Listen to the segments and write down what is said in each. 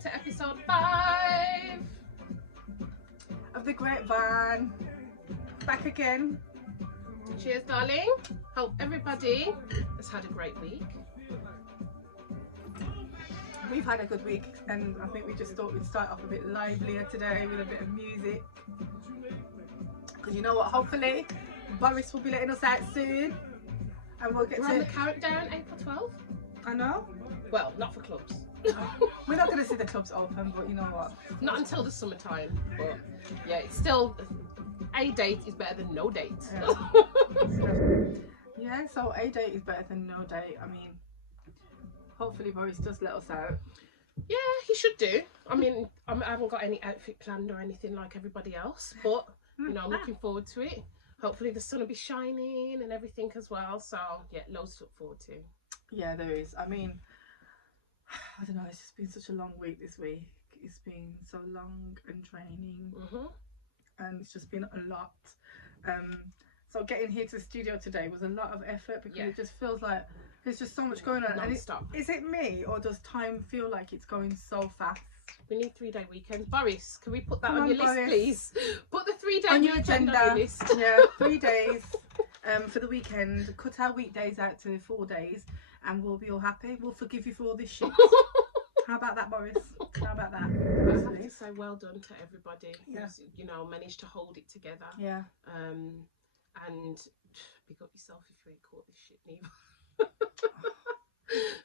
to episode 5 of the Grapevine. Back again. Cheers, darling. Hope everybody has had a great week. We've had a good week, and I think we just thought we'd start off a bit livelier today with a bit of music. Because you know what, hopefully Boris will be letting us out soon, and we'll get We're on the countdown, April 12th. I know. Well, not for clubs. We're not going to see the clubs open, but you know what? Not until the summertime. But yeah, it's still, a date is better than no date. Yeah, so a date is better than no date. I mean, hopefully Boris does let us out. Yeah, he should do. I mean, I haven't got any outfit planned or anything like everybody else, but you know, I'm looking forward to it. Hopefully the sun will be shining and everything as well. So yeah, loads to look forward to. Yeah, there is. I mean, I don't know, it's just been such a long week this week. It's been so long and draining, and it's just been a lot. So getting here to the studio today was a lot of effort, because it just feels like there's just so much going on. Non-stop. And is it me, or does time feel like it's going so fast? We need 3-day weekends. Boris, can we put that Come on your on, list, Boris. please? Put the 3-day On your weekend agenda. on your list. Yeah, 3 days for the weekend. Cut our weekdays out to 4 days, and we'll be all happy. We'll forgive you for all this shit. How about that, Boris? How about that? I have to say well done to everybody who's, you know, managed to hold it together. Yeah. And pick up yourself if you ain't caught this shit, neither.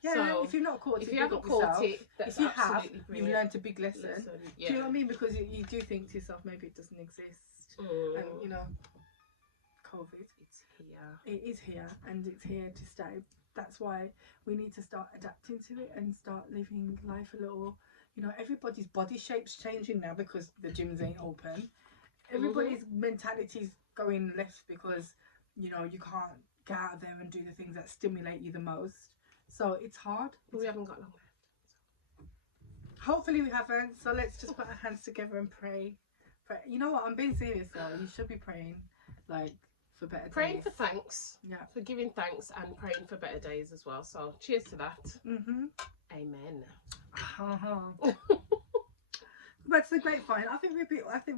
Yeah, So, if you've not caught it, if you haven't caught it, that's if you have, absolutely you've brilliant. learned a big lesson. Yeah. Do you know what I mean? Because you do think to yourself, maybe it doesn't exist. And you know, COVID, It's here. it is here, and it's here to stay. That's why we need to start adapting to it and start living life a little. You know, everybody's body shape's changing now because the gyms ain't open. Everybody's mentality's going left because, you know, you can't get out there and do the things that stimulate you the most. So it's hard. But we haven't got long left. Hopefully we haven't. So let's just put our hands together and pray. You know what? I'm being serious though. You should be praying, like, for better Praying days. for thanks. Yeah. For giving thanks and praying for better days as well. So cheers to that. Amen. But it's a grapevine. I think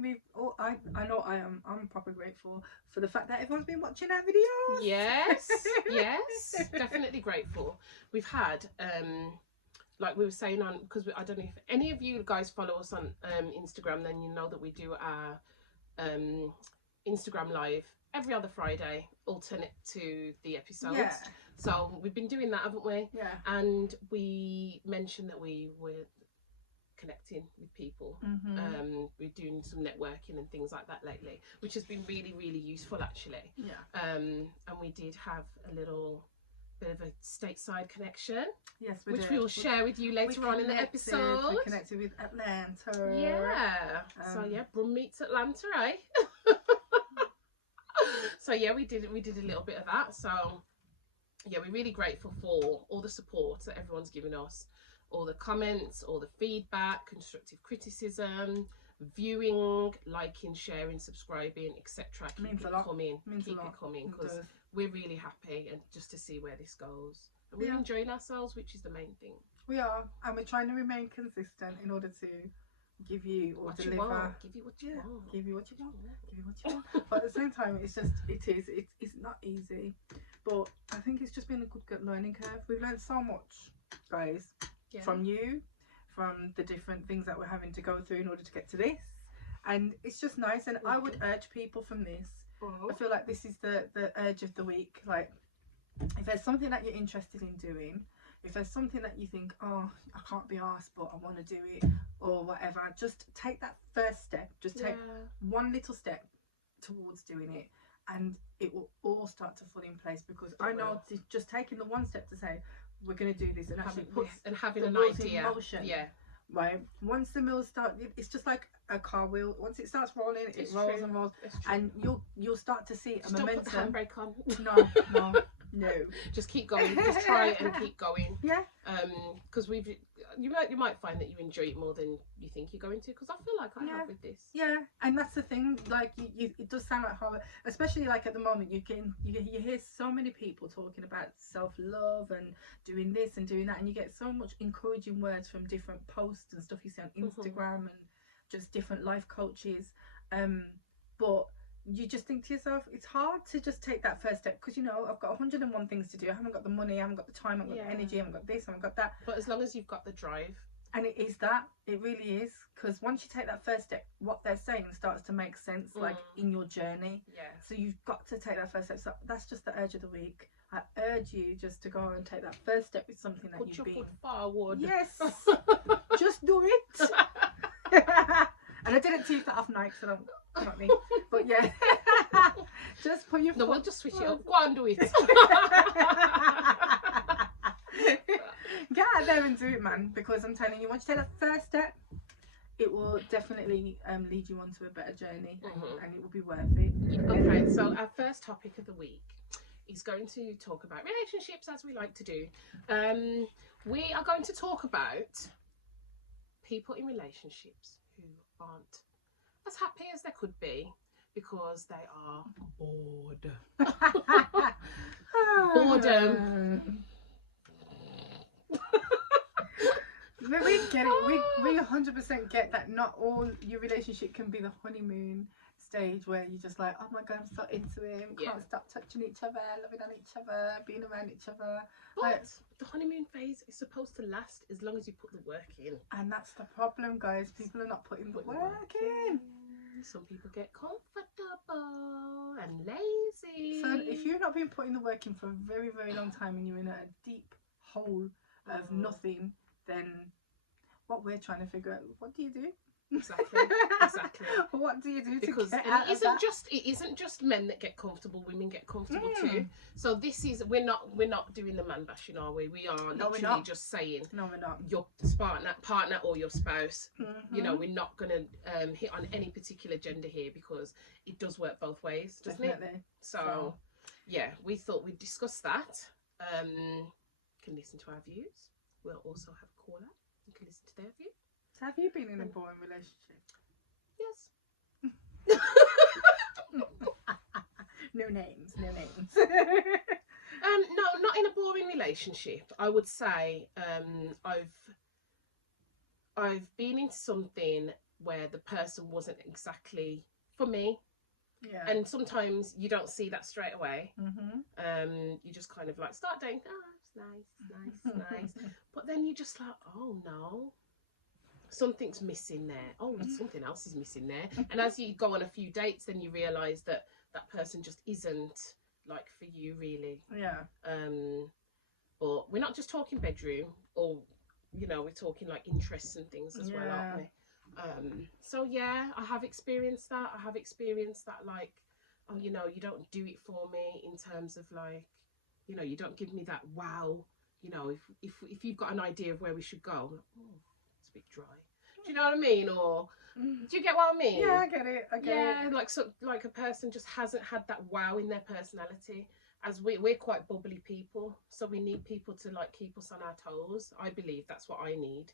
we've all, I know I'm proper grateful for the fact that everyone's been watching our videos. Yes, yes, definitely grateful. We've had, like we were saying on, because I don't know if any of you guys follow us on Instagram, then you know that we do our Instagram live every other Friday, alternate to the episodes. Yeah. So we've been doing that, haven't we? Yeah. And we mentioned that we were connecting with people. We're doing some networking and things like that lately, which has been really, really useful actually. Yeah. And we did have a little bit of a stateside connection. Yes, which we will share with you later on in the episode. We connected with Atlanta. Yeah. So yeah, Brum meets Atlanta, eh? So yeah, we did a little bit of that. So yeah, we're really grateful for all the support that everyone's given us, all the comments, all the feedback, constructive criticism, viewing, liking, sharing, subscribing, etc. Keep it coming, keep it coming, because we're really happy and just to see where this goes. And we're enjoying ourselves, which is the main thing. We are, and we're trying to remain consistent in order to give you or what deliver. You want. Give you what you want. Give you what you want. Give you what you want. But at the same time, it's not easy. But I think it's just been a good learning curve. We've learned so much, guys, from you, from the different things that we're having to go through in order to get to this. And it's just nice. And I would urge people from this. I feel like this is the urge of the week. Like, if there's something that you're interested in doing, if there's something that you think, oh, I can't be asked, but I want to do it, or whatever, just take that first step. Just take one little step towards doing it, and it will all start to fall in place. Because I know just taking the one step to say we're going to do this and actually put having the an wheels idea in motion. Yeah. Right. Once the wheels start, it's just like a car wheel. Once it starts rolling, it rolls and rolls, and you'll start to see a momentum. Don't put the handbrake on. No. Just keep going. Just try it and keep going. Yeah. Because we've you might find that you enjoy it more than you think you're going to, because I feel like I have with this. Yeah, and that's the thing. Like, it does sound like hard, especially like at the moment. You hear so many people talking about self-love and doing this and doing that, and you get so much encouraging words from different posts and stuff you see on Instagram and just different life coaches. But you just think to yourself, it's hard to just take that first step, because, you know, I've got 101 things to do. I haven't got the money, I haven't got the time, I haven't got the energy, I haven't got this, I haven't got that. But as long as you've got the drive. And it is that. It really is. Because once you take that first step, what they're saying starts to make sense, like, in your journey. Yeah. So you've got to take that first step. So that's just the urge of the week. I urge you just to go and take that first step with something that you've been. Put your foot forward. Yes. Just do it. And I didn't teach that off night, so don't come at me. But yeah. Just put your foot. No, we'll just switch it up. Go on, do it. Get out there and do it, man, because I'm telling you, once you take that first step, it will definitely lead you onto a better journey, and it will be worth it. Okay, so our first topic of the week is going to talk about relationships, as we like to do. We are going to talk about people in relationships who aren't as happy as they could be because they are bored. Boredom. We get it. We 100% get that not all your relationship can be the honeymoon stage where you're just like, oh my god, I'm so into him, can't stop touching each other, loving on each other, being around each other. But like, the honeymoon phase is supposed to last as long as you put the work in. And that's the problem, guys. People are not putting the work in. Some people get comfortable and lazy. So if you've not been putting the work in for a very, very long time and you're in a deep hole of nothing, then what we're trying to figure out, what do you do? Exactly. What do you do because to get out of that? It isn't just men that get comfortable, women get comfortable too. So this is, we're not doing the man bashing, are we? We are literally just saying, no, we're not. Your partner or your spouse, you know, we're not going to hit on any particular gender here, because it does work both ways, doesn't it? So yeah, we thought we'd discuss that. Can listen to our views. We'll also have a caller. You can listen to their view. So have you been in a boring relationship? Yes. No names. No, not in a boring relationship. I would say I've been in something where the person wasn't exactly for me. Yeah. And sometimes you don't see that straight away. You just kind of like start dating. Oh, it's nice. But then you're just like, oh no, something's missing there. Oh, something else is missing there. And as you go on a few dates, then you realise that that person just isn't like for you, really. Yeah. But we're not just talking bedroom, or, you know, we're talking like interests and things as well, aren't we? So yeah, I have experienced that. Like, oh, you know, you don't do it for me in terms of like, you know, you don't give me that wow. You know, if you've got an idea of where we should go, like, oh, it's a bit dry. Do you know what I mean? Or do you get what I mean? Yeah, I get it. Yeah, like a person just hasn't had that wow in their personality. As we're quite bubbly people, so we need people to like keep us on our toes. I believe that's what I need.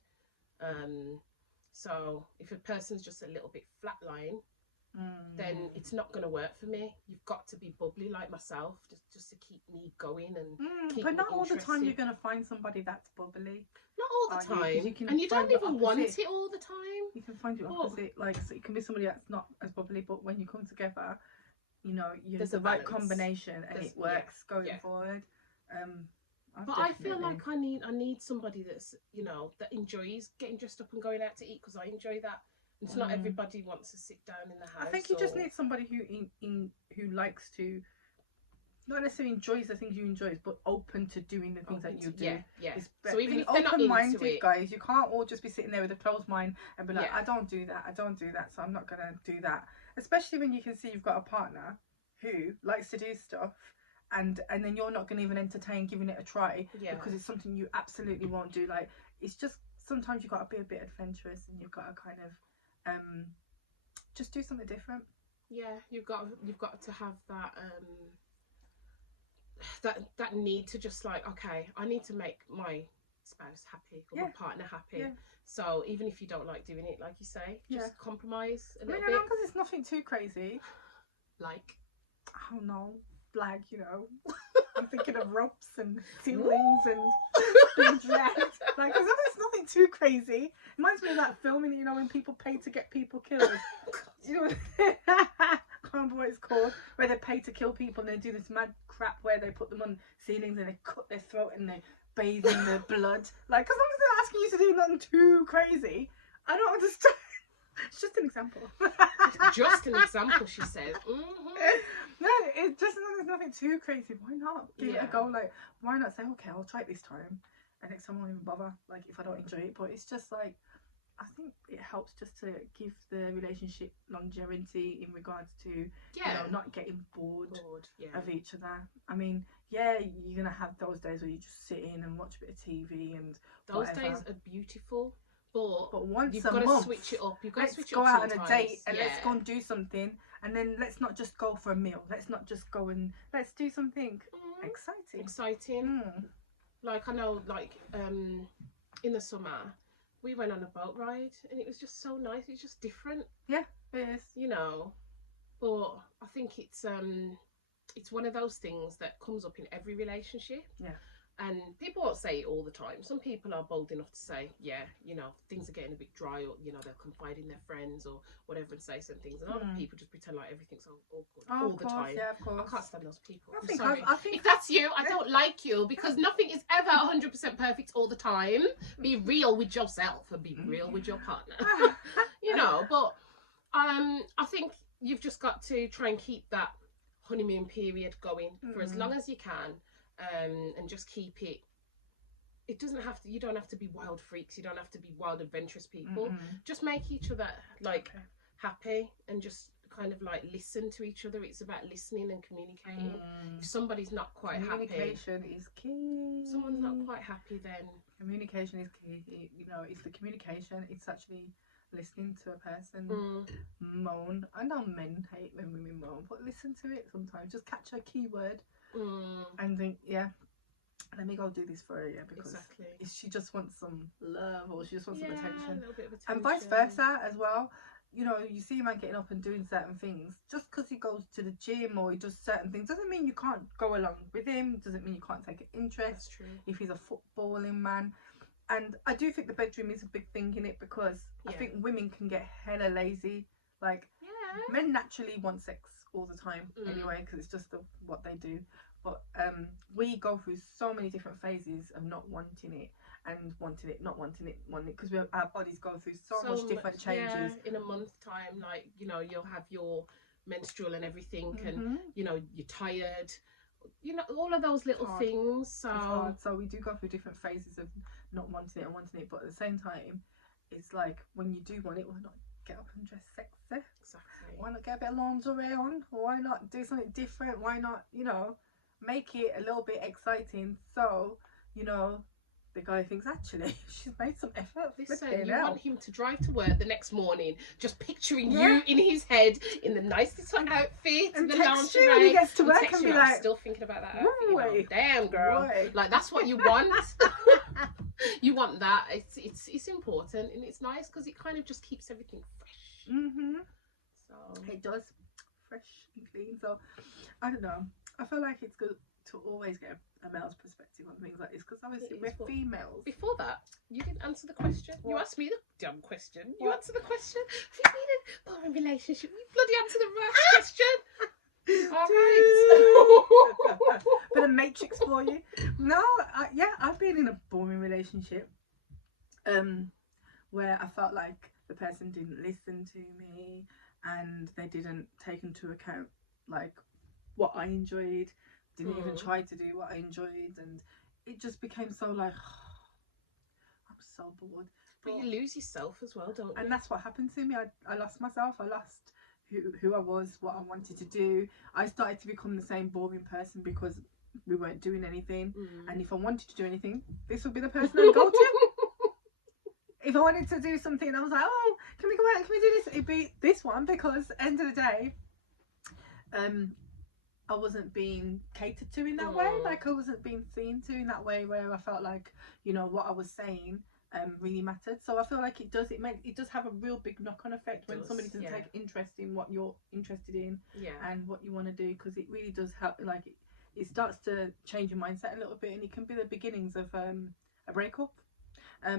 So if a person's just a little bit flatline, then it's not going to work for me. You've got to be bubbly like myself, just to keep me going and keep but not me all the time interested. you're going to find somebody that's bubbly. Not all the time, and you don't even want it all the time. You can find your opposite. Like, so it can be somebody that's not as bubbly, but when you come together, you know, there's the right combination and it works going forward. But I feel like I need somebody that's, you know, that enjoys getting dressed up and going out to eat, because I enjoy that. It's not everybody wants to sit down in the house. I think you just need somebody who likes to, not necessarily enjoys the things you enjoy, but open to doing the things that you do. Yeah. So even if they're not open-minded, guys, you can't all just be sitting there with a closed mind and be like, I don't do that, so I'm not gonna do that. Especially when you can see you've got a partner who likes to do stuff, and then you're not gonna even entertain giving it a try because it's something you absolutely won't do. Like, it's just sometimes you've got to be a bit adventurous, and you've got to kind of just do something different. Yeah, you've got to have that that need to just like, okay, I need to make my spouse happy or my partner happy. Yeah. So even if you don't like doing it, like you say, just compromise a little bit. Because it's nothing too crazy. Like, I don't know, like, you know, I'm thinking of ropes and ceilings and being dragged. Like, it's nothing too crazy. It reminds me of that film, you know, when people pay to get people killed. You know, I can't remember what it's called, where they pay to kill people and they do this mad crap where they put them on ceilings and they cut their throat and they bathe in their blood. Like, as long as they're asking you to do nothing too crazy, I don't understand. It's just an example. Just an example, she says. No, it's just there's nothing too crazy. Why not give it a go? Like, why not say, okay, I'll try it this time, and next time I won't even bother. Like, if I don't enjoy it, but it's just like, I think it helps just to give the relationship longevity in regards to you know, not getting bored of each other. I mean, you're gonna have those days where you just sit in and watch a bit of TV and those whatever. days are beautiful. But once you've a got to month, switch it up. You've got let's to switch it go up out sometimes. on a date and let's go and do something. And then let's not just go for a meal. Let's not just go and let's do something exciting. Like, I know, like, in the summer, we went on a boat ride and it was just so nice. It's just different. Yeah, it is. You know, but I think it's one of those things that comes up in every relationship. Yeah. And people won't say it all the time. Some people are bold enough to say, yeah, you know, things are getting a bit dry, or, you know, they'll confide in their friends or whatever and say some things. And other people just pretend like everything's all good all the time. Yeah, of course. I can't stand those people. I think if that's you, I don't like you, because nothing is ever 100% perfect all the time. Be real with yourself and be real with your partner. You know, but I think you've just got to try and keep that honeymoon period going for as long as you can. And just keep it. It doesn't have to. You don't have to be wild freaks. You don't have to be wild adventurous people. Just make each other like happy and just kind of like listen to each other. It's about listening and communicating. If somebody's not quite happy, communication is key. If someone's not quite happy, then communication is key. You know, it's the communication. It's actually listening to a person moan. I know men hate when women moan, but listen to it sometimes. Just catch a key word. And think, let me go do this for her, because if she just wants some love or she just wants some attention. A little bit of attention. And vice versa as well. You know, you see a man getting up and doing certain things, just because he goes to the gym or he does certain things doesn't mean you can't go along with him, doesn't mean you can't take an interest. That's true. If he's a footballing man. And I do think the bedroom is a big thing in it, because I think women can get hella lazy. Like, men naturally want sex all the time anyway, because it's just what they do. But we go through so many different phases of not wanting it and wanting it, not wanting it, because our bodies go through so much different changes. In a month's time, like, you know, you'll have your menstrual and everything, and you know, you're tired, you know, all of those little things. So we do go through different phases of not wanting it and wanting it, but at the same time, it's like when you do want it, why not get up and dress sexy? Exactly. Why not get a bit of lingerie on? Why not do something different? Why not, you know, make it a little bit exciting, so, you know, the guy thinks, actually, she's made some effort. Listen, you want him to drive to work the next morning, just picturing you in his head in the nice little outfit, and the text lingerie. You when he gets to work and be like, I'm still thinking about that outfit. You know, damn, girl. Like, that's what you want. You want that. It's important, and it's nice because it kind of just keeps everything fresh. So it does, fresh and clean. So I don't know. I feel like it's good to always get a male's perspective on things like this, because obviously we're females. Before that, you didn't answer the question. What? You asked me the dumb question. You answered the question. Have you been in a boring relationship? You bloody answered the right question. All right. Bit of Matrix for you. No, I've been in a boring relationship where I felt like the person didn't listen to me and they didn't take into account like what I enjoyed, didn't even try to do what I enjoyed, and it just became so like, I'm so bored. But you lose yourself as well, don't you? And that's what happened to me. I lost myself. I lost who I was, what I wanted to do. I started to become the same boring person because we weren't doing anything. And if I wanted to do anything, this would be the person I'd go to. If I wanted to do something, I was like, oh, can we go out? Can we do this? It'd be this one, because at the end of the day, I wasn't being catered to in that way. Like I wasn't being seen to in that way where I felt like, you know, what I was saying really mattered. So I feel like it does have a real big knock-on effect when somebody doesn't take interest in what you're interested in and what you want to do, because it really does help. Like it starts to change your mindset a little bit, and it can be the beginnings of a breakup.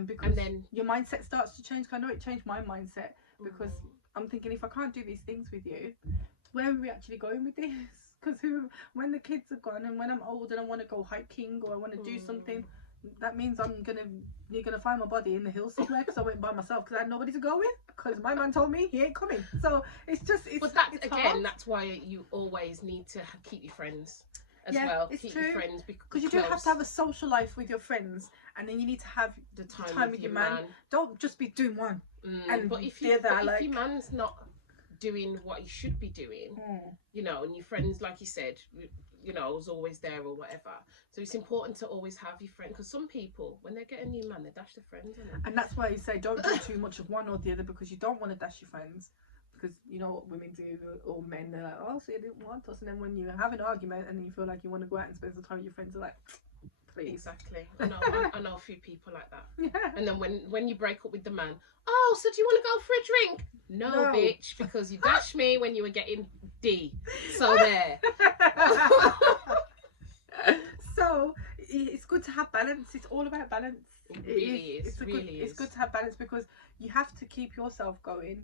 Because and then your mindset starts to change. I know it changed my mindset because I'm thinking, if I can't do these things with you, where are we actually going with this? Because when the kids are gone and when I'm old and I want to go hiking or I want to do something, that means you're gonna find my body in the hills somewhere, because I went by myself because I had nobody to go with, because my man told me he ain't coming. So it's but that's why you always need to keep your friends as well. It's keep true. Your friends because you do have to have a social life with your friends, and then you need to have the time with your man. Don't just be doing one but if your man's not doing what he should be doing, you know, and your friends, like you said, you know, was always there or whatever. So it's important to always have your friend, because some people, when they get a new man, they dash their friends. And that's why you say don't do too much of one or the other, because you don't want to dash your friends. Because you know what women do, or men, they're like, oh, so you didn't want us. And then when you have an argument and you feel like you want to go out and spend some time with your friends, they're like, please. Exactly. I know a few people like that. Yeah. And then when you break up with the man, oh, so do you want to go for a drink? No, bitch, because you dashed me when you were getting D. So there. So it's good to have balance. It's all about balance. It really is. It's good to have balance, because you have to keep yourself going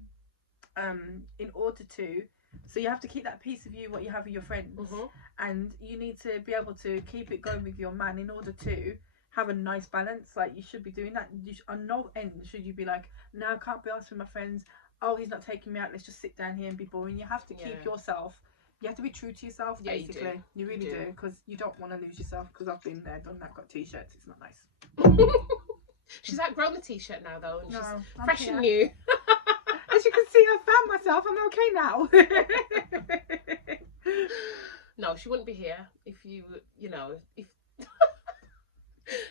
in order to. So you have to keep that piece of you, what you have with your friends, and you need to be able to keep it going with your man in order to have a nice balance. Like you should be doing that. On no end should you be like, no, I can't be asked with my friends. Oh, he's not taking me out. Let's just sit down here and be boring. You have to keep yourself. You have to be true to yourself, basically. You really do, because you don't want to lose yourself. Because I've been there, done that, got t-shirts. It's not nice. She's outgrown the t-shirt now, though, and she's fresh and new. As you can see, I found myself. I'm okay now. No, she wouldn't be here if if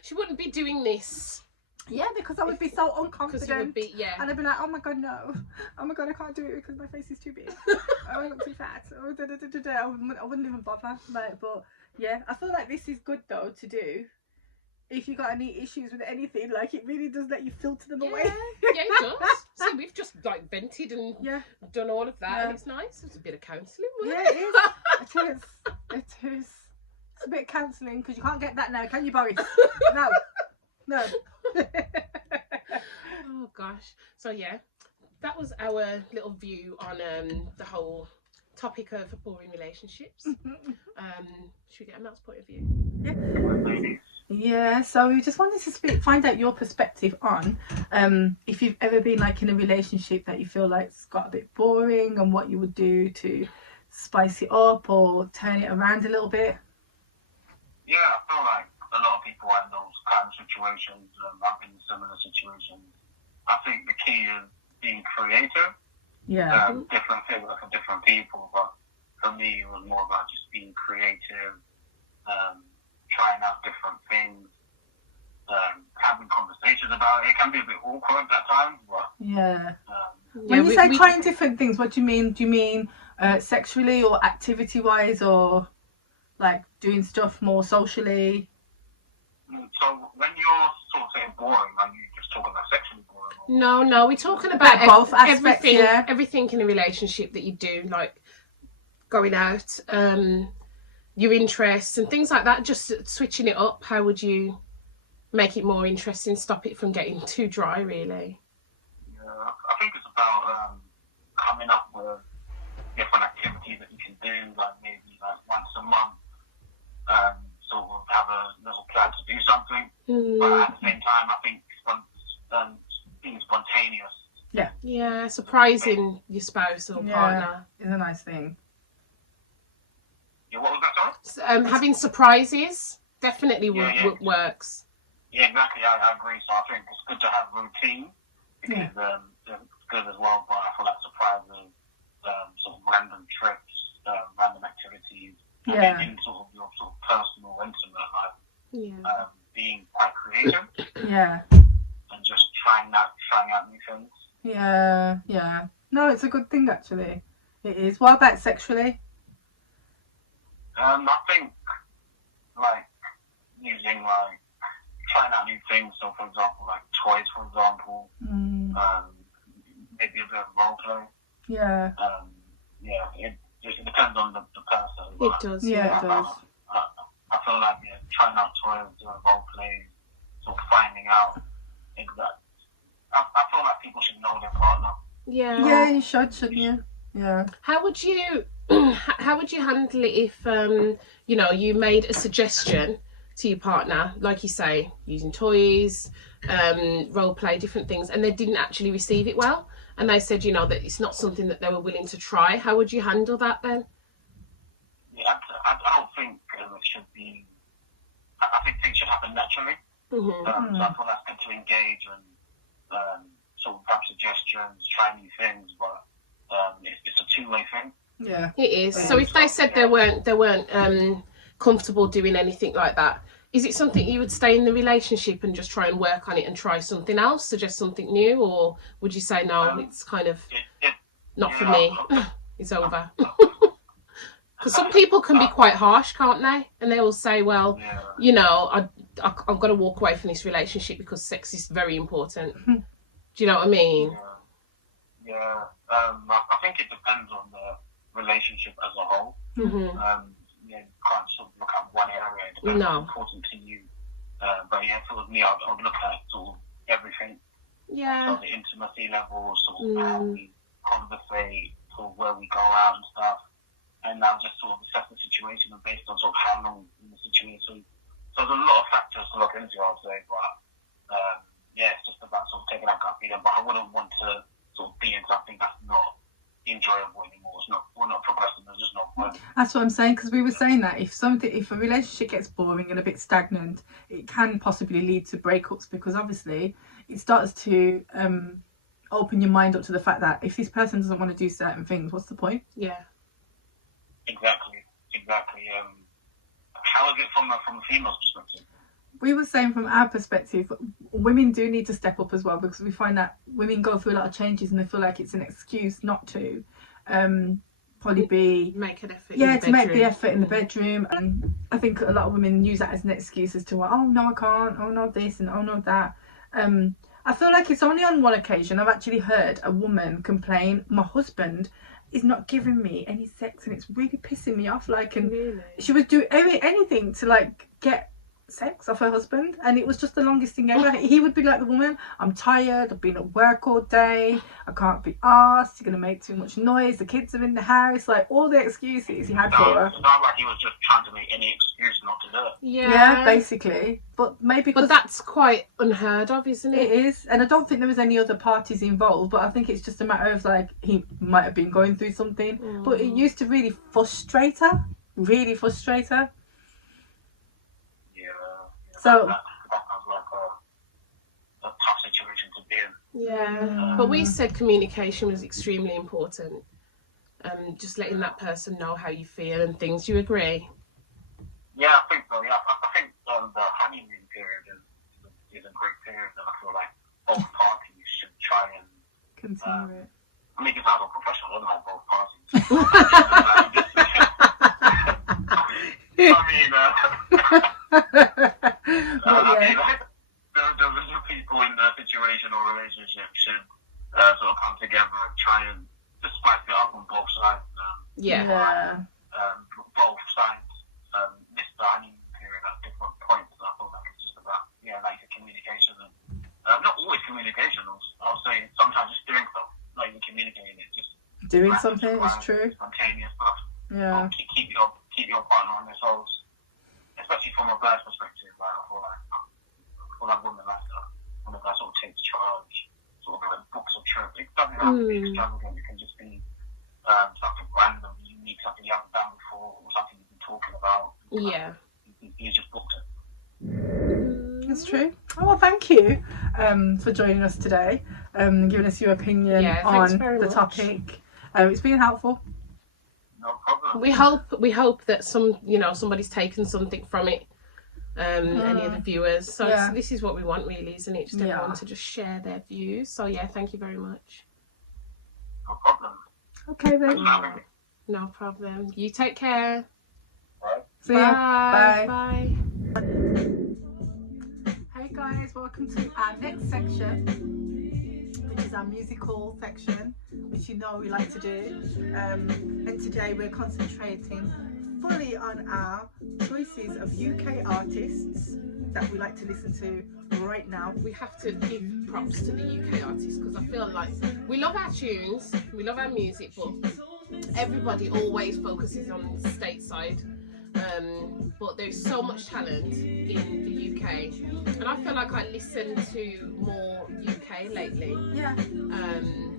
she wouldn't be doing this. Yeah, because I would be so unconfident. Because you would be, and I'd be like, oh my god, no. Oh my god, I can't do it because my face is too big. Oh, I look too fat. Oh, I wouldn't even bother. Like, but yeah, I feel like this is good though to do. If you got any issues with anything, like it really does let you filter them away. Yeah, it does. See, we've just like vented and done all of that, and it's nice. It's a bit of counselling. Yeah, it is. It is. It's a bit of counselling, because you can't get that now, can you, Boris? No. Oh gosh. So yeah, that was our little view on the whole topic of boring relationships. Should we get a Mel's point of view? Yeah, so we just wanted to find out your perspective on if you've ever been like in a relationship that you feel like it's got a bit boring, and what you would do to spice it up or turn it around a little bit. Yeah, I feel like a lot of people are in those kind of situations. I've been in similar situations. I think the key is being creative. Yeah. Different things for different people, but for me, it was more about just being creative, trying out different things, having conversations about it. It can be a bit awkward at times, but when you say trying different things, what do you mean? Do you mean sexually or activity-wise, or like doing stuff more socially? So when you're sort of saying boring, are you just talking about sexually boring? No, we're talking about both aspects, everything in a relationship that you do, like going out, your interests and things like that, just switching it up. How would you make it more interesting, stop it from getting too dry, really? Yeah, I think it's about coming up with different activities that you can do, like maybe like once a month, sort of have a little plan to do something, but at the same time, I think being spontaneous. Yeah, surprising your spouse or partner is a nice thing. Yeah, what was that, sorry? Having surprises definitely works. Yeah, exactly. I agree. So I think it's good to have routine, because it's good as well. But I feel like surprises, sort of random trips, random activities, and then in sort of your sort of personal, intimate life, being quite creative. And just trying out new things. Yeah. No, it's a good thing actually. It is. What about sexually? I think like using like trying out new things. So for example, like toys, for example, maybe a bit of role play. Yeah. It depends on the person. It does. Yeah, it does. I feel like trying out toys, doing role play, sort of finding out exact. I feel like people should know their partner. Yeah. Yeah, you should, shouldn't you? Yeah. How would you handle it if you made a suggestion to your partner, like you say, using toys, role play, different things, and they didn't actually receive it well, and they said that it's not something that they were willing to try? How would you handle that then? Yeah, I don't think it should be. I think things should happen naturally. Mm-hmm. So I feel that's good to engage and sort of have suggestions, try new things, but it's a two-way thing. Yeah, it is. So if they said they weren't comfortable doing anything like that, is it something you would stay in the relationship and just try and work on it and try something else, suggest something new, or would you say no, it's kind of not for me, it's over? Because some people can be quite harsh, can't they? And they will say, well, I've got to walk away from this relationship because sex is very important. Do you know what I mean? Yeah. I think it depends on the relationship as a whole. Mm-hmm. You can't sort of look at one area. It depends what's important to you. But yeah, for me, I would look at sort of everything. Yeah. So the intimacy level, sort of how we conversate, sort of where we go out and stuff. And I'll just sort of assess the situation and based on sort of how long in the situation. So there's a lot of factors to look into, I'd say. But it's just about sort of taking that gut feeling. But I wouldn't want to sort of be in something that's not enjoyable anymore. We're not progressing. There's just no point. That's what I'm saying, because we were saying that if a relationship gets boring and a bit stagnant, it can possibly lead to breakups, because obviously it starts to open your mind up to the fact that if this person doesn't want to do certain things, what's the point? Yeah. Exactly. How is it from a female's perspective? We were saying from our perspective, women do need to step up as well, because we find that women go through a lot of changes and they feel like it's an excuse not to probably be make an effort. Make the effort in the bedroom. And I think a lot of women use that as an excuse as to, oh no, I can't, oh no this and oh no that. I feel like it's only on one occasion I've actually heard a woman complain, my husband is not giving me any sex and it's really pissing me off, like, and really? She would do anything to like get sex off her husband, and it was just the longest thing ever. He would be like, the woman, I'm tired, I've been at work all day, I can't be arsed, you're gonna make too much noise, the kids are in the house, like all the excuses he had for her. It's not like he was just trying to make any excuse not to do it. Yeah, basically. But maybe that's quite unheard of, isn't it? It is, and I don't think there was any other parties involved, but I think it's just a matter of like he might have been going through something. But it used to really frustrate her. So that was like a tough situation to be in. Yeah, but we said communication was extremely important. Just letting that person know how you feel and things. Do you agree? Yeah, I think so. Yeah, I think the honeymoon period is a great period, and I feel like both parties should try and continue it. I mean, it's not all professional, isn't it? Both parties. The people in the situation or relationship should sort of come together and try and just spice it up on both sides. Both sides miss the honeymoon period at different points. I feel like it's just about like the communication and not always communication. I'll say sometimes just doing stuff, not even communicating it, just doing something is true. Spontaneous stuff. Yeah. Keep your partner on their toes, especially from a guy's perspective. Like, I feel like women like that. When a guy sort of takes charge, sort of like books a trip. It doesn't have to be extravagant. It can just be something random, unique, something you haven't done before, or something you've been talking about. Yeah. You just booked it. That's true. Oh, well, thank you for joining us today, giving us your opinion on the topic. It's been helpful. No problem. We hope that somebody's taken something from it. Any of the viewers. So this is what we want, really, isn't it? Just everyone to just share their views. So thank you very much. No problem. Okay then. No problem. You take care. Right. See ya. Bye. Bye. Bye. Hey guys, welcome to our next section, which is our musical section, which you know we like to do. And today we're concentrating fully on our choices of UK artists that we like to listen to right now. We have to give props to the UK artists because I feel like we love our tunes, we love our music, but everybody always focuses on the stateside. But there's so much talent in the UK, and I feel like I listen to more UK lately. Yeah.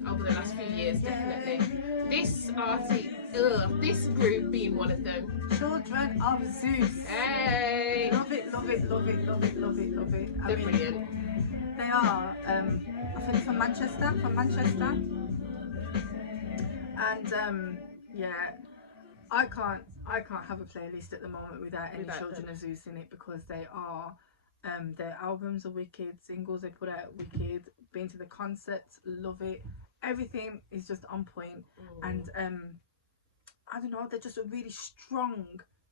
Over the last few years, definitely. This artist, this group being one of them. Children of Zeus. Hey. Love it, love it, love it, love it, love it, love it. They're brilliant. They are. I think from Manchester. And yeah, I can't have a playlist at the moment without any Children of Zeus in it, because they are their albums are wicked, singles they put out wicked, been to the concerts, love it, everything is just on point. And I don't know, they're just a really strong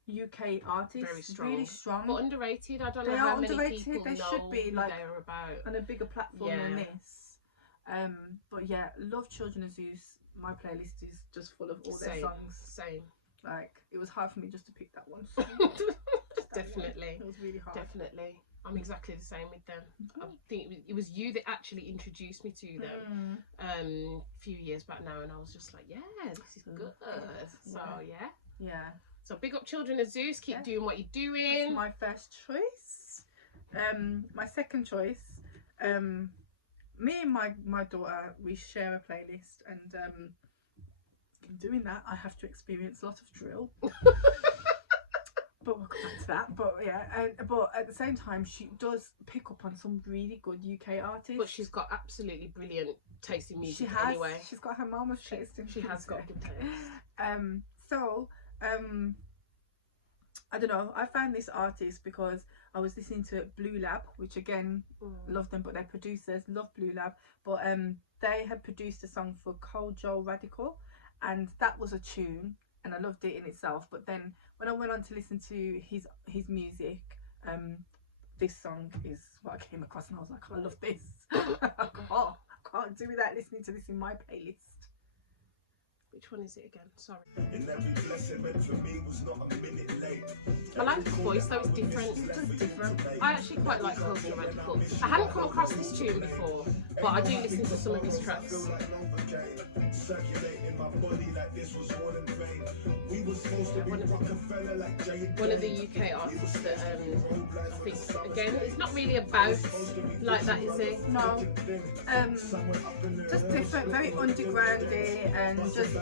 UK artist. Very strong. Really strong. But underrated. I don't They know are how many underrated. people They know should be, who like, they're about. on a bigger platform than this. But yeah, love Children of Zeus. My playlist is just full of all their songs. Same. Like, it was hard for me just to pick that one. Definitely. It was really hard. Definitely. I'm exactly the same with them. I think it was you that actually introduced me to them a few years back now, and I was just like, yeah, this is good. So yeah. So big up Children of Zeus. Keep doing what you're doing. That's my first choice. My second choice, me and my daughter, we share a playlist, and in doing that I have to experience a lot of drill. But we'll come back to that. But yeah, but at the same time she does pick up on some really good UK artists. But she's got absolutely brilliant taste in music. She has. Anyway, she's got her mama's taste in music. She has got good taste. So I don't know, I found this artist because I was listening to Blue Lab, which again, love them, but their producers love Blue Lab. But they had produced a song for Kojo Radical, and that was a tune, and I loved it in itself. But then when I went on to listen to his music, this song is what I came across, and I was like, I love this. I can't do without listening to this in my playlist. Which one is it again? Sorry. I like his voice though, it's different. It's just different. I actually quite like Kofi Radical. I hadn't come across this tune before, but I do listen to some of his tracks. One of the UK artists that I think, again, it's not really about like that, is it? No. Just different, very undergroundy, and just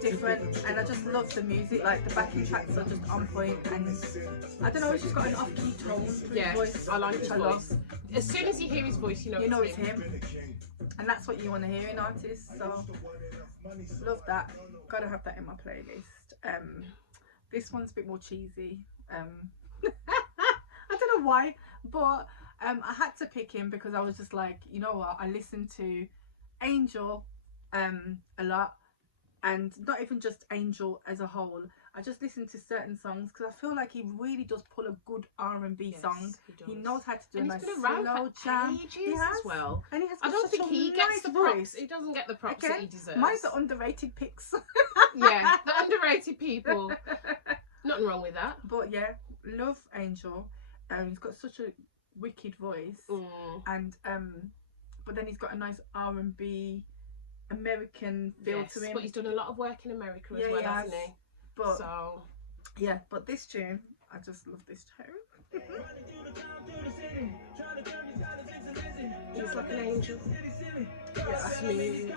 different, and I just love the music. Like the backing tracks are just on point, and I don't know, he's just got an off-key tone to his voice. I like his voice. As soon as you hear his voice, you know it's him. And that's what you want to hear in artists. So love that. Gotta have that in my playlist. This one's a bit more cheesy. I don't know why, but I had to pick him because I was just like, you know what, I listen to Angel a lot, and not even just Angel as a whole. I just listen to certain songs because I feel like he really does pull a good R&B song. He knows how to do a nice slow jam. He has as well. And he has I don't think he gets the props. He doesn't get the props that he deserves. Mine's the underrated picks. Yeah, the underrated people. Nothing wrong with that. But yeah, love Angel. He's got such a wicked voice, and but then he's got a nice R&B American feel to him. But he's done a lot of work in America as well, hasn't he? But so yeah, but this tune, I just love this tune. He's like an angel. Yeah, Smooth.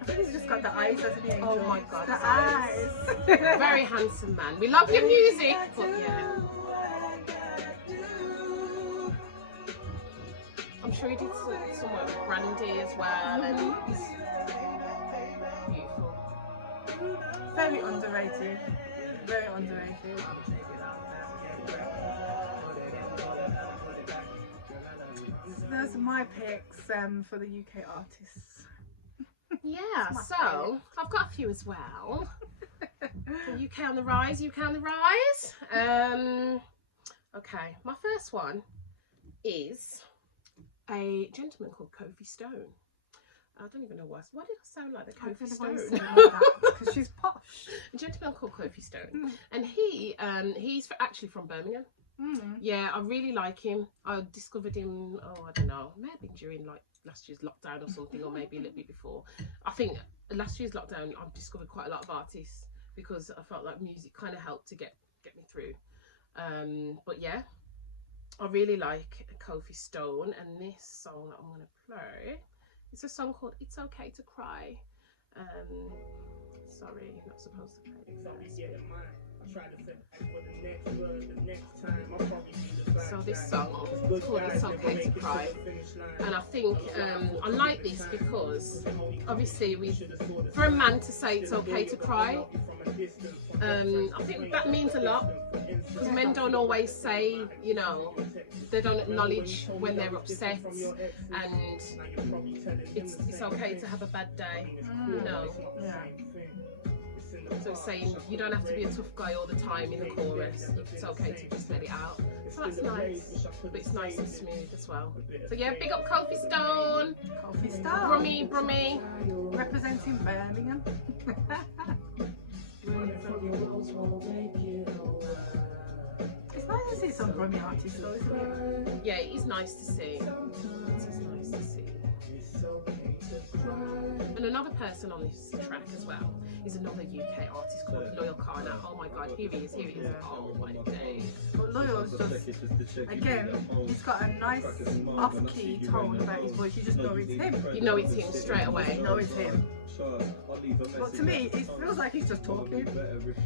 I think he's just got the eyes, hasn't he? Angel? Oh my god, the eyes. Very handsome man. We love your music, but yeah. I'm sure he did some work with Brandy as well, and he's beautiful. Very underrated. Very underrated. Those are my picks for the UK artists. Yeah, so I've got a few as well. For UK on the rise, UK on the rise. Okay, my first one is a gentleman called Kofi Stone. I don't even know why did I sound like the Kofi Stone? Because she's posh. A gentleman called Kofi Stone, and he's actually from Birmingham. Yeah, I really like him. I discovered him, I don't know, maybe during like last year's lockdown or something, or maybe a little bit before. I think last year's lockdown I've discovered quite a lot of artists because I felt like music kind of helped to get me through. But yeah, I really like Kofi Stone, and this song that I'm going to play, it's a song called It's Okay to Cry. Sorry, not supposed to play it first. So this song is called It's Okay to Cry, and I think I like this because obviously for a man to say it's okay to cry, I think that means a lot, because men don't always say, you know, they don't acknowledge when they're upset, and it's okay to have a bad day, you know. So saying you don't have to be a tough guy all the time in the chorus. It's okay to just let it out. So that's nice, but it's nice and smooth as well. So yeah, big up Kofi Stone. Kofi Stone. Brummy. Representing Birmingham. It's nice to see some Brummy artists though, isn't it? Yeah, it is nice to see. It is nice to see. And another person on this track as well is another UK artist called Loyal Kana. Oh my god, here he is. Oh my days. But Loyal's just, again, he's got a nice off-key tone about his voice. You just know it's him. You know it's him straight away. You know it's him. But to me, it feels like he's just talking.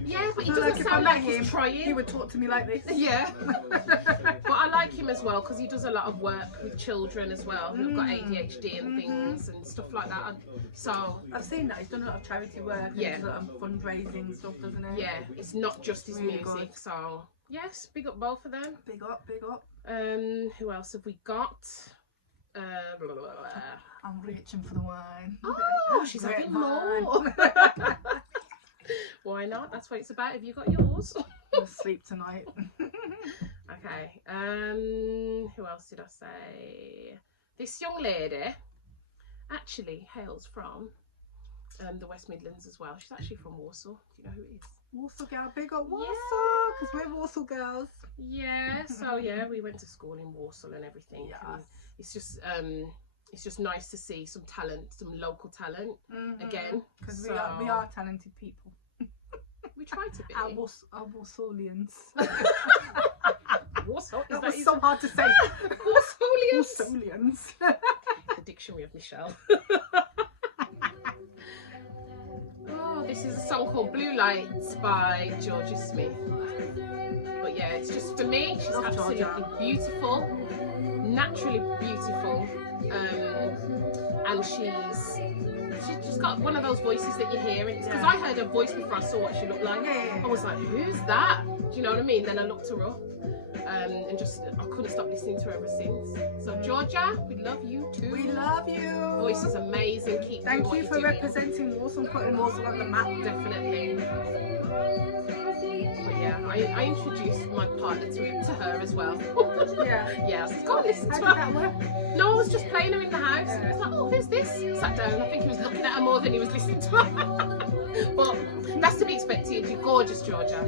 Yeah, but he doesn't sound like he's trying. He would talk to me like this. Yeah. But I like him as well because he does a lot of work with children as well who've got ADHD and things and stuff like that. So I've seen that. He's done a lot of charity work. Yeah. And a lot of fundraising stuff, doesn't he? Yeah, it's not just his Really music. good. So yes, big up both of them. Big up, big up. Who else have we got? I'm reaching for the wine. Oh, she's having more. Why not? That's what it's about. Have you got yours? I'll sleep tonight. Okay. Who else did I say? This young lady actually hails from the West Midlands as well. She's actually from Warsaw. Do you know who it is? Warsaw girl, big up Warsaw, because we're Warsaw girls. Yeah. So yeah, we went to school in Warsaw and everything. Yes. And it's just nice to see some talent, some local talent again. Because So we are talented people. we try to be. Our Warsawlians. Warsaw. That was so hard to say. Warsawlians. Warsawlians. The dictionary of Michelle. Oh, this is a song called Blue Lights by Georgia Smith. But yeah, it's just for me, she's absolutely beautiful, naturally beautiful, and she's just got one of those voices that you hear. Because I heard her voice before I saw what she looked like. I was like, who's that? Do you know what I mean? Then I looked her up. And just I couldn't stop listening to her ever since. So Georgia, we love you too. We love you. Voice is amazing. Keep Thank doing you what for you're doing. representing Warsaw, putting Warsaw on the map. Definitely. But yeah, I introduced my partner to her as well. Yeah. Yeah, so go and listen How to did her. that work? No, I was just playing her in the house. I was like, oh, who's this? Sat down. I think he was looking at her more than he was listening to her. But that's to be expected. You're gorgeous, Georgia.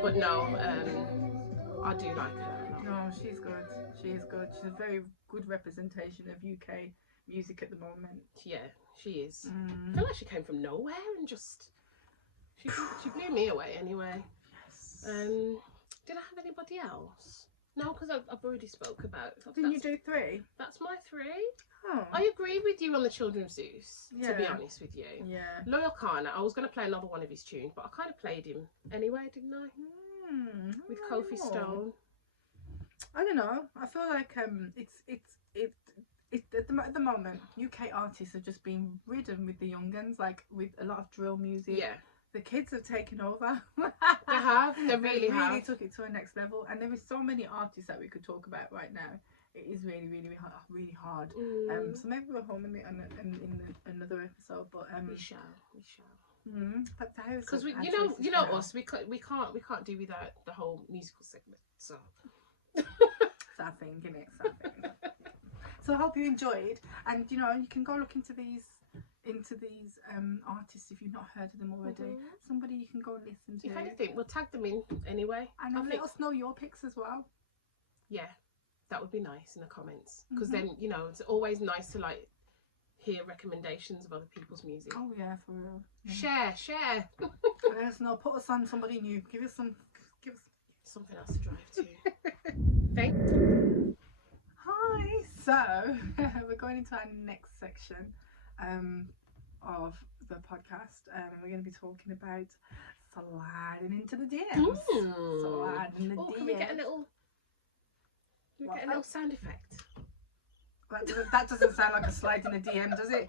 But no, I do like her. No, she's good. She is good. She's a very good representation of UK music at the moment. Yeah, she is. I feel like she came from nowhere and just she blew me away anyway. Yes. Did I have anybody else? No, because I've already spoke about. Didn't you do 3? That's my 3. Oh. I agree with you on the Children of Zeus. Yeah. To be honest with you. Yeah. Loyal Kana. I was going to play another one of his tunes, but I kind of played him anyway, didn't I? With Kofi Stone. I don't know. I feel like it's at the moment UK artists have just been ridden with the young uns, like with a lot of drill music. Yeah. The kids have taken over. They have. They really have. Really took it to a next level, and there is so many artists that we could talk about right now. It is really, really, really hard. So maybe we'll home in another episode, but we shall. Because you know us, we can't do without the whole musical segment. So it's our thing, isn't it? It's our thing. So I hope you enjoyed, and you can go look into these artists if you've not heard of them already. Somebody you can go and listen to. If anything, we'll tag them in anyway, and then let us know your picks as well. Yeah, that would be nice in the comments, because then it's always nice to like hear recommendations of other people's music. Oh yeah, for real. Yeah. Share. Let us know. Put us on somebody new. Give us something else to drive to. Thank you. Hi. So we're going into our next section of the podcast, and we're going to be talking about sliding into the DMs. Sliding the DMs. Can we get a little? Get a little sound effect. That doesn't sound like a slide in a DM, does it?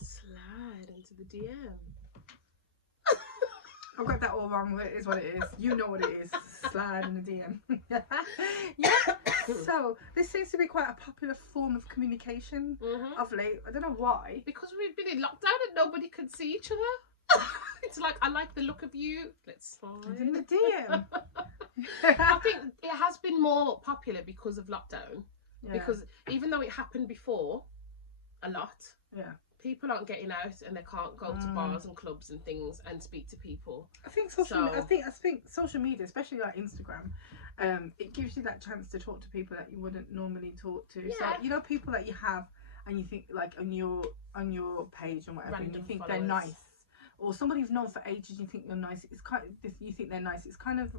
Slide into the DM. I've got that all wrong. It is what it is. You know what it is. Slide in a DM. Yeah. So this seems to be quite a popular form of communication of late. I don't know why. Because we've been in lockdown and nobody can see each other. It's like, I like the look of you. Let's slide in the DM. I think it has been more popular because of lockdown. Yeah. Because even though it happened before a lot, people aren't getting out and they can't go to bars and clubs and things and speak to people. I think social media, especially like Instagram, it gives you that chance to talk to people that you wouldn't normally talk to. Yeah. So people that you have and you think like on your page or whatever, and you think they're nice, or somebody who's known for ages, you think you're nice. It's kind of, you think they're nice. It's kind of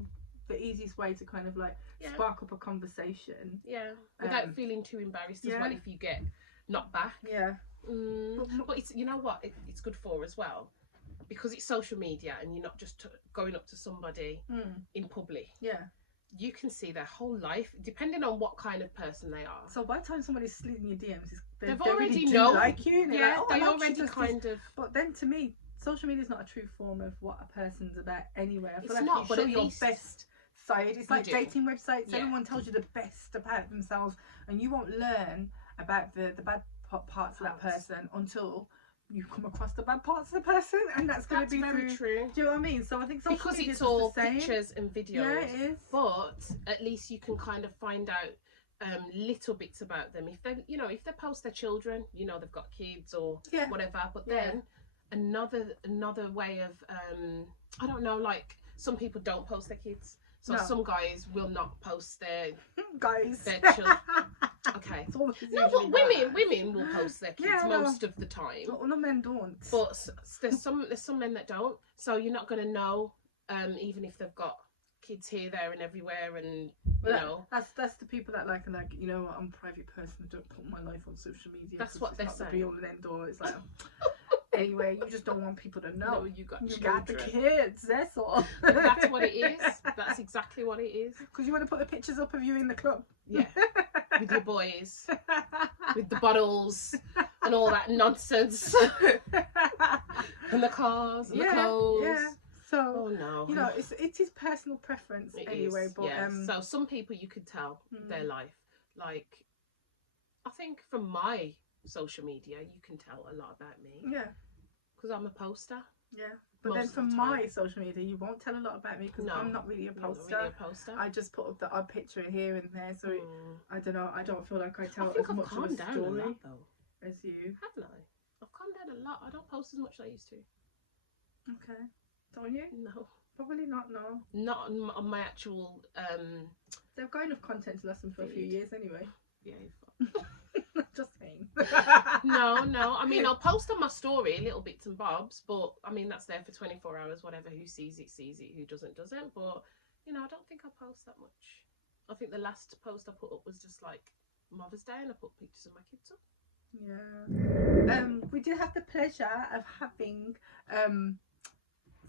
the easiast way to kind of like spark up a conversation. Yeah, without feeling too embarrassed as well if you get knocked back. Yeah. But it's, you know what it's good for as well, because it's social media and you're not just going up to somebody in public. Yeah. You can see their whole life, depending on what kind of person they are. So by the time somebody's sliding your DMs, they already really know, like you. And yeah, like, they already kind of. But then to me, social media is not a true form of what a person's about anyway. I feel it's like not, you show your best side. It's like dating websites. Yeah. Everyone tells you the best about themselves, and you won't learn about the bad parts of that person until you come across the bad parts of the person, and that's going to be very true. Do you know what I mean? So I think social because media it's all the same. Pictures and videos. Yeah, it is. But at least you can kind of find out little bits about them. If they, if they post their children, they've got kids or whatever. But then another way of I don't know, like some people don't post their kids. So some guys will not post their children. Okay. No, but women will post their kids most of the time. No, men don't. But there's some men that don't. So you're not going to know, even if they've got kids here, there, and everywhere, and that's the people that like I'm a private person. I don't put my life on social media. That's what they're saying. The be all and end all. It's like. Anyway, you just don't want people to know. No, you got the kids, that's all. That's what it is. That's exactly what it is. Because you want to put the pictures up of you in the club. Yeah. With your boys. With the bottles and all that nonsense. And the cars and the clothes. Yeah. So, it is personal preference anyway. But so some people you could tell their life. Like, I think from my social media you can tell a lot about me, because I'm a poster, but then from my social media you won't tell a lot about me, because I'm not really a poster. I just put up the odd picture here and there, so I don't know, I don't feel like I tell as much of a story as you. Haven't I? I've calmed down a lot. I don't post as much as I used to. Okay. Don't you? No, probably not. No, not on my actual they've got enough content to last them for a few years anyway. Just saying. No. I mean, I'll post on my story little bits and bobs, but I mean that's there for 24 hours. Whatever. Who sees it, sees it. Who doesn't, doesn't. But I don't think I post that much. I think the last post I put up was just like Mother's Day, and I put pictures of my kids up. Yeah. We did have the pleasure of having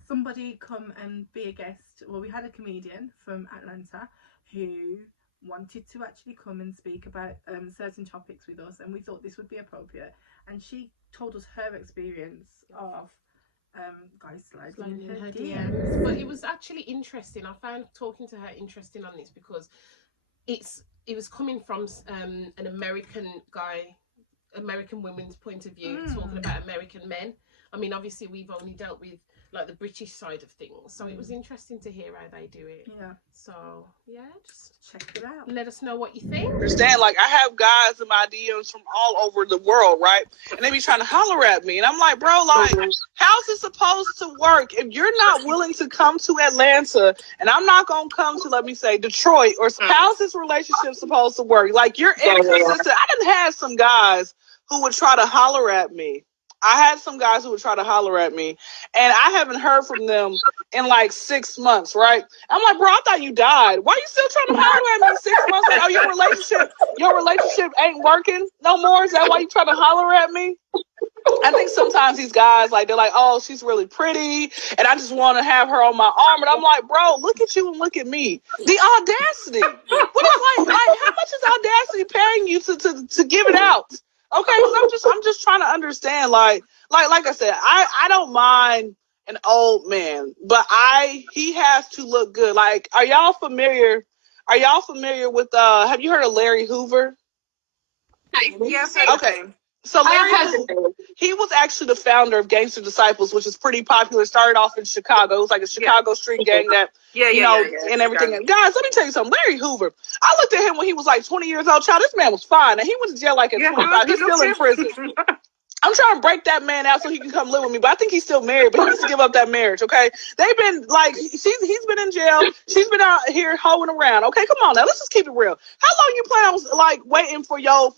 somebody come and be a guest. Well, we had a comedian from Atlanta who wanted to actually come and speak about certain topics with us, and we thought this would be appropriate, and she told us her experience of guys sliding in her DMs. But it was actually interesting. I found talking to her interesting on this because it was coming from an American guy American women's point of view, talking about American men. I mean, obviously we've only dealt with like the British side of things, so it was interesting to hear how they do it. Yeah. So yeah, just check it out. Let us know what you think. Understand? Like, I have guys in my DMs from all over the world, right? And they be trying to holler at me, and I'm like, bro, like, how's it supposed to work if you're not willing to come to Atlanta, and I'm not gonna come to, let me say, Detroit, or how's this relationship supposed to work? Like, you're inconsistent. I done had some guys who would try to holler at me. I had some guys who would try to holler at me, and I haven't heard from them in like 6 months, right? I'm like, bro, I thought you died. Why are you still trying to holler at me in 6 months? Like, oh, your relationship ain't working no more? Is that why you try to holler at me? I think sometimes these guys, like, they're like, oh, she's really pretty, and I just want to have her on my arm. And I'm like, bro, look at you and look at me. The audacity. What is like how much is audacity paying you to give it out? Okay, because I'm just trying to understand, like I said, I don't mind an old man, but he has to look good. Like, are y'all familiar with have you heard of Larry Hoover? Yes. Okay. So Larry Hoover, he was actually the founder of Gangster Disciples, which is pretty popular. Started off in Chicago. It was like a Chicago street gang that, and everything. Guys, let me tell you something. Larry Hoover, I looked at him when he was like 20 years old. Child, this man was fine. And he went to jail like at 25. He's still in prison. I'm trying to break that man out so he can come live with me, but I think he's still married, but he needs to give up that marriage, okay? They've been, like, he's been in jail. She's been out here hoeing around. Okay, come on now. Let's just keep it real. How long you plan on, like, waiting for your,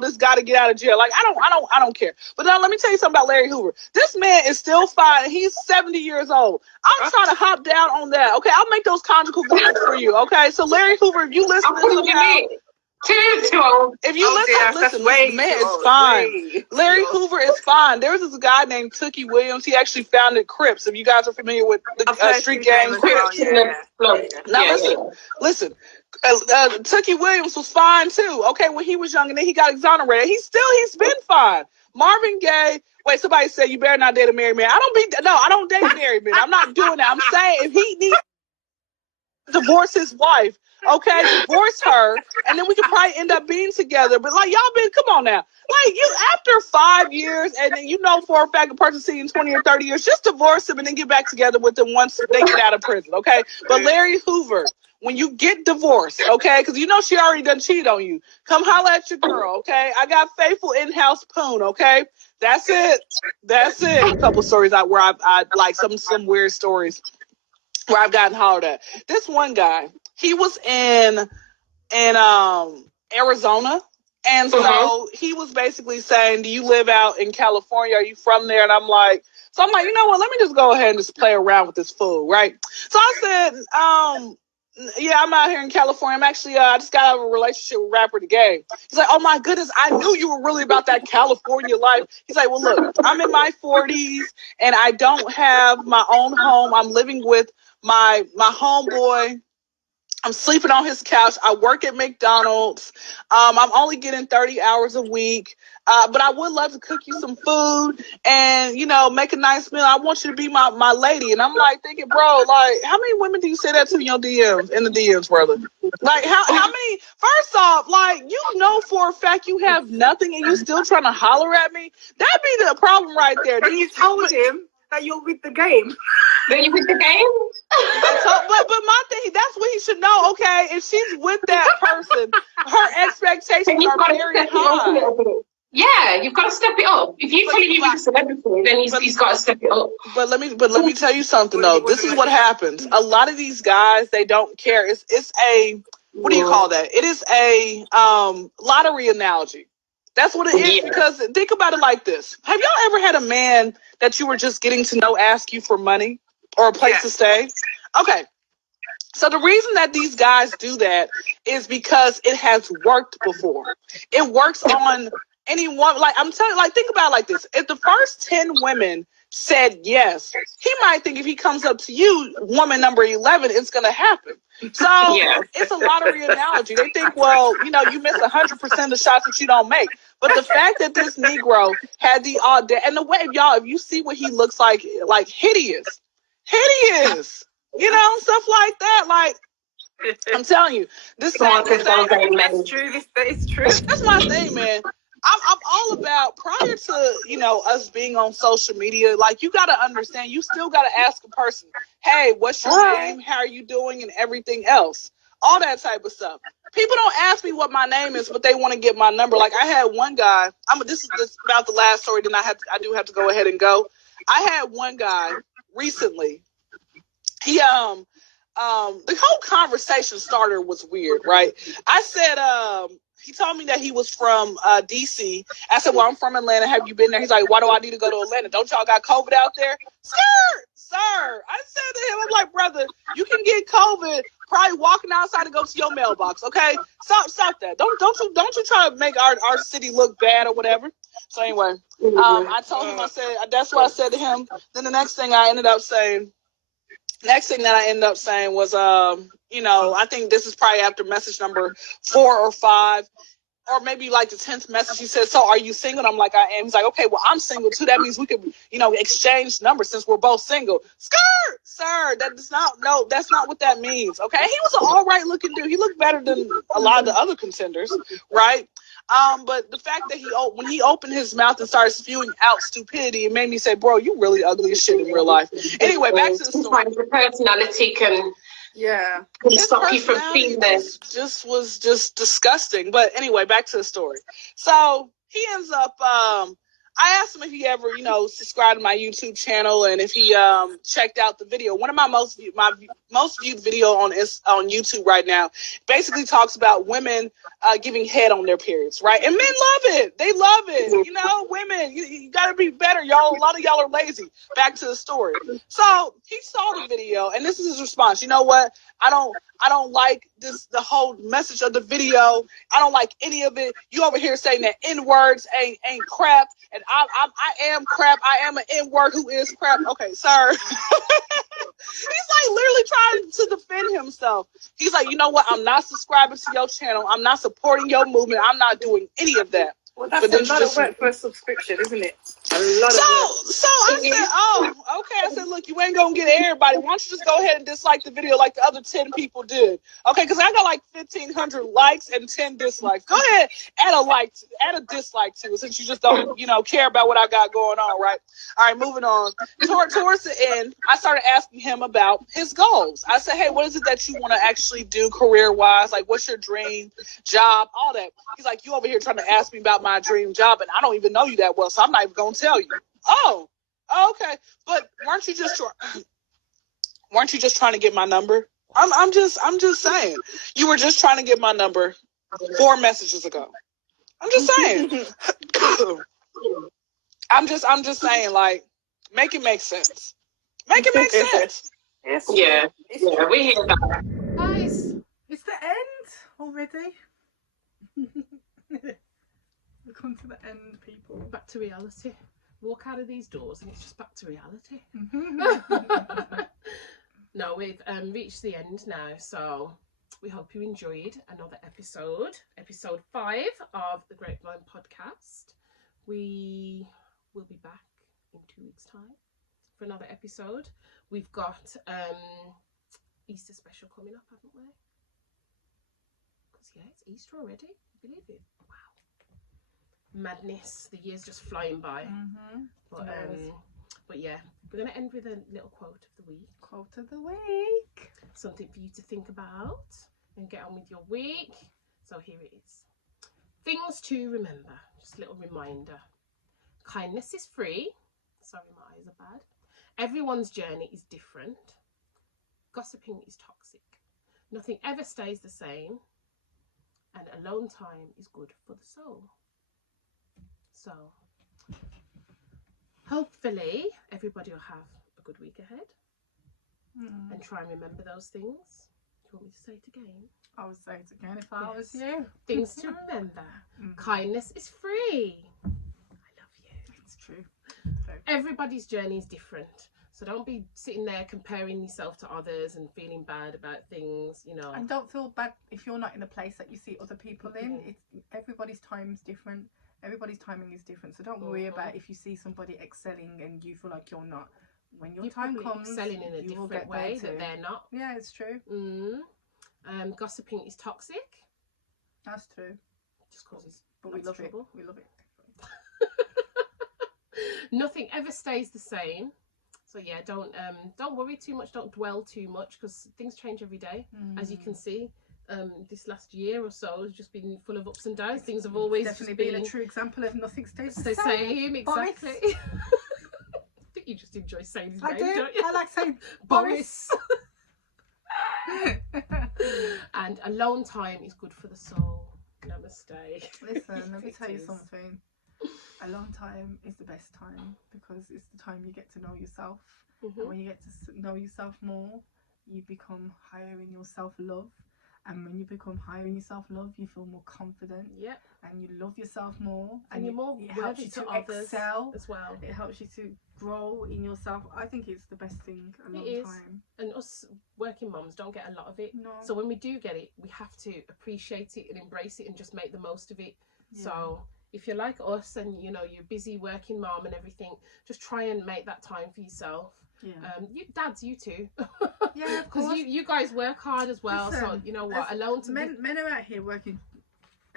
this guy to get out of jail? Like, I don't care. But now let me tell you something about Larry Hoover. This man is still fine. He's 70 years old. I'm trying to hop down on that, okay? I'll make those conjugal visits for you, okay? So, Larry Hoover, if you listen to this, if you listen, this man is fine. Larry Hoover is fine. There was this guy named Tookie Williams. He actually founded Crips. If you guys are familiar with the street gang Crips. Now listen. Tookie Williams was fine too. Okay, when he was young, and then he got exonerated. He's been fine. Marvin Gaye. Wait, somebody said you better not date a married man. I don't date married men. I'm not doing that. I'm saying if he needs to divorce his wife, okay, divorce her, and then we could probably end up being together. But like, y'all come on now. Like, you, after 5 years, and then you know for a fact a person seeing 20 or 30 years, just divorce him and then get back together with them once they get out of prison, okay? But Larry Hoover, when you get divorced, okay, because you know she already done cheated on you, come holler at your girl, okay? I got faithful in-house poon, okay? That's it. A couple stories out where I like some weird stories where I've gotten hollered at. This one guy, he was in Arizona, and so he was basically saying, do you live out in California? Are you from there? And I'm like, you know what? Let me just go ahead and just play around with this fool, right? So I said, yeah, I'm out here in California. I'm actually, I just got out of a relationship with rapper The Game. He's like, oh my goodness, I knew you were really about that California life. He's like, well, look, I'm in my 40s, and I don't have my own home. I'm living with my homeboy. I'm sleeping on his couch. I work at McDonald's. I'm only getting 30 hours a week. But I would love to cook you some food and, make a nice meal. I want you to be my lady. And I'm like thinking, bro, like, how many women do you say that to in your DMs, brother? Like, how many? First off, like, for a fact you have nothing and you still trying to holler at me? That'd be the problem right there. But you told him that you're with The Game. Then you with The Game? But my thing, that's what he should know, okay? If she's with that person, her expectations are very high. Yeah, you've got to step it up. If you tell him you're with a celebrity, then he's got to step it up. But let me tell you something though. This is what happens. A lot of these guys, they don't care. It's a, what do you call that? It is a lottery analogy. That's what it is, because think about it like this. Have y'all ever had a man that you were just getting to know ask you for money or a place to stay? Okay. So the reason that these guys do that is because it has worked before. It works on anyone. Like, I'm telling you, like, think about it like this. If the first 10 women said yes, he might think if he comes up to you, woman number 11, it's going to happen. So it's a lottery analogy. They think, well, you miss 100% of the shots that you don't make. But the fact that this Negro had the audacity, and the way, if you see what he looks like hideous, stuff like that. Like, I'm telling you, this is true. It's true. That's my thing, man. I'm all about, prior to, you know, us being on social media, like, you got to understand, you still got to ask a person, hey, what's your name? How are you doing? And everything else. All that type of stuff. People don't ask me what my name is, but they want to get my number. Like, I had one guy, this is about the last story, then I do have to go ahead and go. I had one guy recently. He, the whole conversation starter was weird, right? I said, he told me that he was from DC. I said, well, I'm from Atlanta. Have you been there? He's like, why do I need to go to Atlanta? Don't y'all got COVID out there? Sir. I said to him, I'm like, brother, you can get COVID probably walking outside to go to your mailbox, okay? Stop that. Don't you try to make our city look bad or whatever. So anyway, I told him, I said, that's what I said to him. Then the next thing that I ended up saying was, you know, I think this is probably after message number 4 or 5, or maybe like the 10th message. He said, so are you single? And I'm like, I am. He's like, okay, well, I'm single too. That means we could, you know, exchange numbers since we're both single. Sir, that's not what that means. Okay. He was an all right looking dude. He looked better than a lot of the other contenders. Right. But the fact that when he opened his mouth and started spewing out stupidity, it made me say, bro, you really ugly as shit in real life. Anyway, back to the story. Sometimes the personality can stop you from seeing this. Just was disgusting. But anyway, back to the story. So he ends up, I asked him if he ever, you know, subscribed to my YouTube channel and if he checked out the video. One of my most viewed video on YouTube right now basically talks about women giving head on their periods, right? And men love it. They love it. You know, women, you got to be better, y'all. A lot of y'all are lazy. Back to the story. So he saw the video, and this is his response. You know what? I don't like the whole message of the video. I don't like any of it. You over here saying that N-words ain't crap, and I am crap. I am an N-word who is crap. Okay, sir. He's like literally trying to defend himself. He's like, you know what? I'm not subscribing to your channel. I'm not supporting your movement. I'm not doing any of that. Well, that's a lot of work for a subscription, isn't it? A lot of work. So I said, oh, okay. I said, look, you ain't gonna get everybody. Why don't you just go ahead and dislike the video like the other 10 people did? Okay, because I got like 1,500 likes and 10 dislikes. Go ahead, add a dislike to it, since you just don't, you know, care about what I got going on, right? All right, moving on. Towards the end, I started asking him about his goals. I said, hey, what is it that you want to actually do career-wise? Like, what's your dream job? All that. He's like, you over here trying to ask me about my dream job, and I don't even know you that well, so I'm not even gonna tell you. Oh, okay. But weren't you just trying to get my number? I'm just saying. You were just trying to get my number 4 messages ago. I'm just saying. I'm just saying, like, make it make sense. Make it make sense. Yeah, we hear that. Guys, it's the end already. We've come to the end, people. Back to reality. Walk out of these doors and it's just back to reality. No, we've reached the end now, so we hope you enjoyed another episode 5 of the Grapevine Podcast. We will be back in 2 weeks' time for another episode. We've got Easter special coming up, haven't we? Because it's Easter already. Believe it. Wow. Madness. The year's just flying by. But yeah, we're going to end with a little quote of the week. Quote of the week. Something for you to think about and get on with your week. So here it is. Things to remember. Just a little reminder. Kindness is free. Sorry, my eyes are bad. Everyone's journey is different. Gossiping is toxic. Nothing ever stays the same. And alone time is good for the soul. So, hopefully, everybody will have a good week ahead. And try and remember those things. Do you want me to say it again? I would say it again if I was you. Things to remember. Kindness is free. I love you. It's true. Everybody's journey is different. So don't be sitting there comparing yourself to others and feeling bad about things, you know. And don't feel bad if you're not in a place that you see other people in. Everybody's time is different. Everybody's timing is different. So don't worry about if you see somebody excelling and you feel like you're not. When your time comes, excelling in a different way that they're not. Yeah, it's true. Gossiping is toxic. That's true. Just causes but we love trouble. It. We love it. Nothing ever stays the same. So yeah, don't worry too much, don't dwell too much, because things change every day, as you can see. This last year or so has just been full of ups and downs. Things have always definitely been a true example of nothing stays the same. Exactly. I think you just enjoy saying his name, don't you? I like saying Boris. And alone time is good for the soul. Namaste. Listen, let me tell you something. Alone time is the best time, because it's the time you get to know yourself. And when you get to know yourself more, you become higher in your self-love. And when you become higher in your self-love, you feel more confident. Yep. And you love yourself more. And you're more worthy to excel as well. It helps you to grow in yourself. I think it's the best thing alone time. And us working mums don't get a lot of it. No. So when we do get it, we have to appreciate it and embrace it and just make the most of it. Yeah. So if you're like us and you know you're busy working mom and everything, just try and make that time for yourself. Yeah. You dads, you too. Yeah, because you guys work hard as well. Listen, so you know what, alone to men are out here working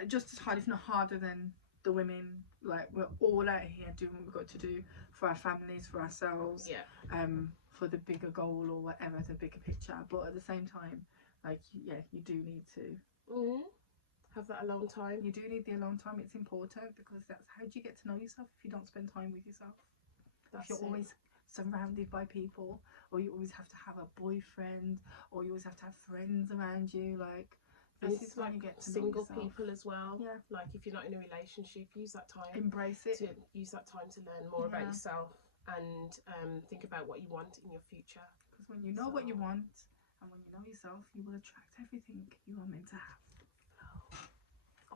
just as hard, if not harder, than the women. Like, we're all out here doing what we've got to do for our families, for ourselves. Yeah. For the bigger goal or whatever, the bigger picture. But at the same time, like, yeah, you do need to have that alone time. You do need the alone time. It's important, because that's how do you get to know yourself if you don't spend time with yourself. If you're always surrounded by people, or you always have to have a boyfriend, or you always have to have friends around you, like, this is when you get to single know yourself. People as well. Yeah. Like, if you're not in a relationship, use that time. Embrace it. To use that time to learn more about yourself and think about what you want in your future. Because when you know what you want and when you know yourself, you will attract everything you are meant to have.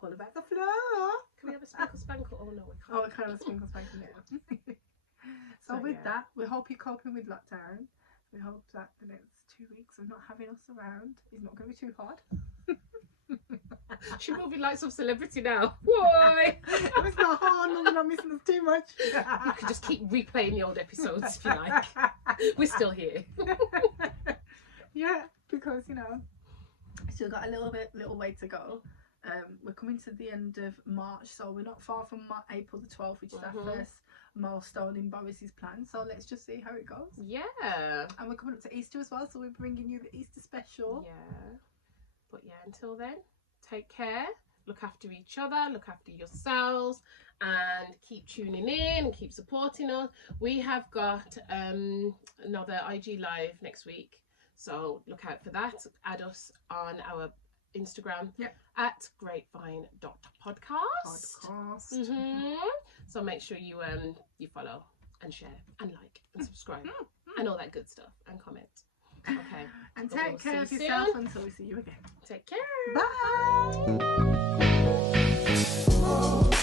All about the flow. Can we have a sprinkle spankle? Oh no, we can't. Oh, we can't have a sprinkle spankle now. So with that, we hope you're coping with lockdown. We hope that the next 2 weeks of not having us around is not going to be too hard. She's moving like some celebrity now. Why? It's not hard. We're not missing us too much. You can just keep replaying the old episodes if you like. We're still here. Yeah, because you know, still got a little way to go. We're coming to the end of March, so we're not far from April the 12th, which is our first milestone in Boris's plan. So let's just see how it goes. Yeah. And we're coming up to Easter as well, so we're bringing you the Easter special. Yeah. But yeah, until then, take care, look after each other, look after yourselves, and keep tuning in and keep supporting us. We have got another IG live next week, so look out for that. Add us on our Instagram at grapevine.podcast. So make sure you follow and share and like and subscribe and all that good stuff and comment. Okay. And take care of yourself until we see you again. Take care. Bye.